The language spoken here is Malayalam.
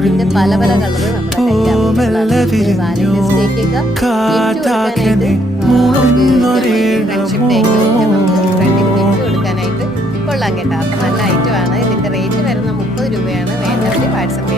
കാർമേഘമൊഴിഞ്ഞു പല പല കളറ് പൂമെല്ലെ വിരിഞ്ഞു കാറ്റാകെ നീ മൂളുന്നൊരീണമോ കൊടുക്കാനായിട്ട് കൊള്ളാം കേട്ടോ. അപ്പം നല്ല ഐറ്റമാണ് ഇതിന്റെ റേറ്റ് വരുന്ന മുപ്പത് രൂപയാണ്. വേണ്ടവർ വാട്സപ്പ്